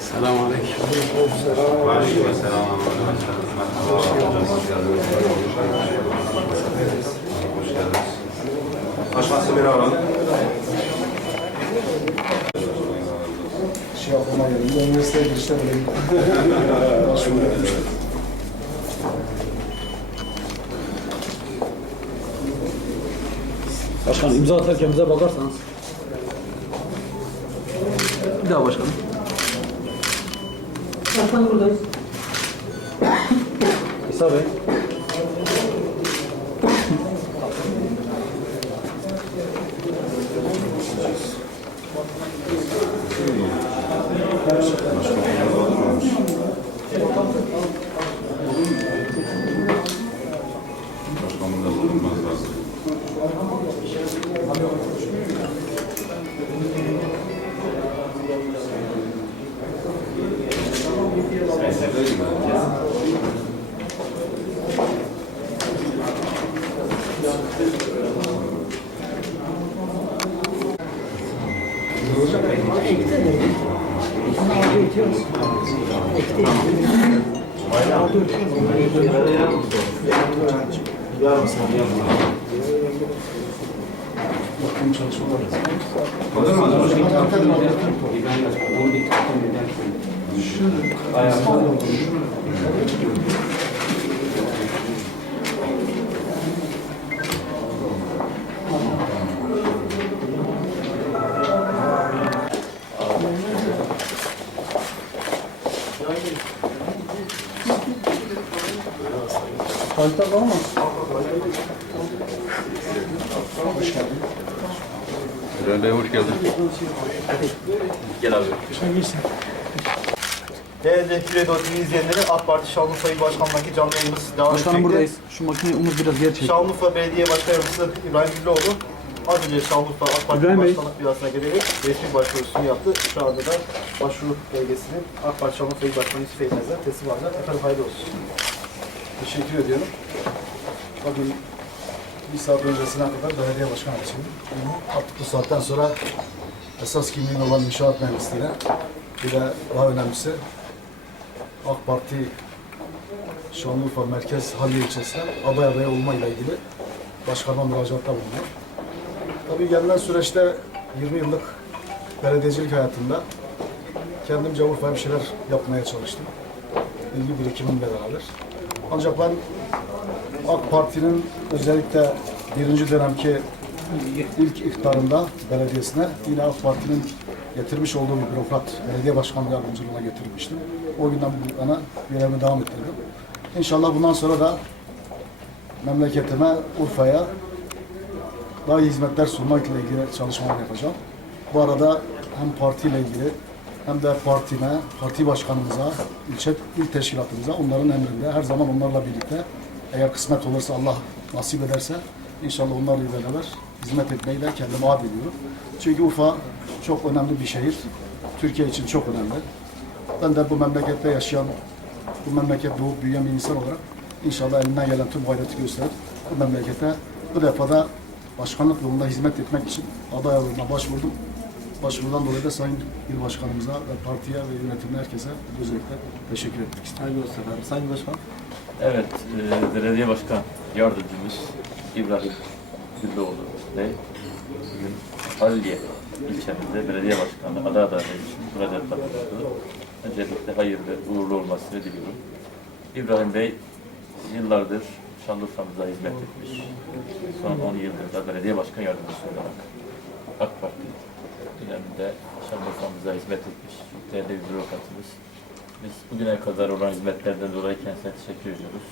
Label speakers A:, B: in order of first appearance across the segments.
A: Selamun Aleyküm.
B: Başkası bir alalım.
C: şey yapma yerinde üniversiteye girişte böyle başvuru yapmıştım.
A: Başkanım imza atarken bize bakarsanız. Bir daha başkanım.
D: Başkanım buradayız. Tabii. Thank you.
A: İsa Bey.
B: Başkanımız da bulunmaz lazım.
C: Bakım çalışmalar.
B: Olur mu?
A: Kalite var mı?
B: Eren Bey hoş geldin.
E: Değerli Küredo TV izleyenleri, AK Parti Şanlıurfa İl Başkanlığı'ndaki canlı yayınımız devam
A: Başkanım
E: etmekte.
A: buradayız. Şu makineyi Umut biraz geri çek.
E: Şanlıurfa Belediye Başkan Yardımcısı İbrahim Güllüoğlu az önce Şanlıurfa AK Parti
A: İbrahim.
E: Başkanlık binasına gelerek resmi başvurusunu yaptı. Şu anda da başvuru belgesini AK Parti Şanlıurfa İl Başkanı Yusuf Eymez'e teslim aldı. Efendim hayırlı olsun.
C: Teşekkür ediyorum. Bugün bir saat öncesine kadar belediye başkanı için artık bu saatten sonra esas kimliğin olan inşaat mühendisliğine bir de daha önemlisi AK Parti Şanlıurfa Merkez Halliye ilçesine aday aday olmayla ilgili başkanıma müracaatta bulunuyor. Tabii gelinen süreçte 20 yıllık belediyecilik hayatında kendimce Urfa'ya bir şeyler yapmaya çalıştım. Bilgi birikimimle beraber. Ancak ben AK Parti'nin özellikle birinci dönemki ilk iktidarında belediyesine yine AK Parti'nin getirmiş olduğu bir bürokrat belediye başkanı yardımcılığına getirmiştim. O günden bu yana görevimi devam ettirdim. İnşallah bundan sonra da memleketime, Urfa'ya daha iyi hizmetler sunmakla ilgili çalışmalar yapacağım. Bu arada hem partiyle ilgili hem de partime, parti başkanımıza, ilçe il teşkilatımıza onların emrinde her zaman onlarla birlikte eğer kısmet olursa Allah nasip ederse inşallah onlarla beraber hizmet etmeyle kendime vaat ediyorum. Çünkü Urfa çok önemli bir şehir. Türkiye için çok önemli. Ben de bu memlekette yaşayan, bu memleket doğup büyüyen bir insan olarak inşallah elimden gelen tüm gayreti gösterip bu memlekete bu defa da başkanlık yolunda hizmet etmek için aday başvurdum. Başvurudan dolayı da Sayın İl Başkanımıza ve partiye ve yönetimine herkese özellikle teşekkür etmek istedim.
A: Hayırlı olsun efendim. Sayın Başkan.
F: Evet, e, belediye başkan yardımcımız İbrahim Güllüoğlu Bey bugün Halliye ilçemizde belediye başkanı aday adaylığı için müracaatta bulundu. Öncelikle hayırlı, uğurlu olmasını diliyorum. İbrahim Bey yıllardır Şanlıurfa'mıza hizmet etmiş. Son 10 yıldır da belediye başkan yardımcısı olarak AK Parti döneminde Şanlıurfa'mıza hizmet etmiş. Çok değerli bir bürokratımız. Biz bugüne kadar olan hizmetlerden dolayı kendisine teşekkür ediyoruz.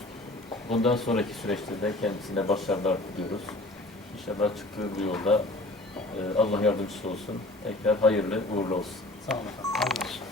F: Bundan sonraki süreçte de kendisine başarılar diliyoruz. İnşallah çıktığı bu yolda e, Allah yardımcısı olsun. Tekrar hayırlı, uğurlu olsun.
A: Sağ olun efendim.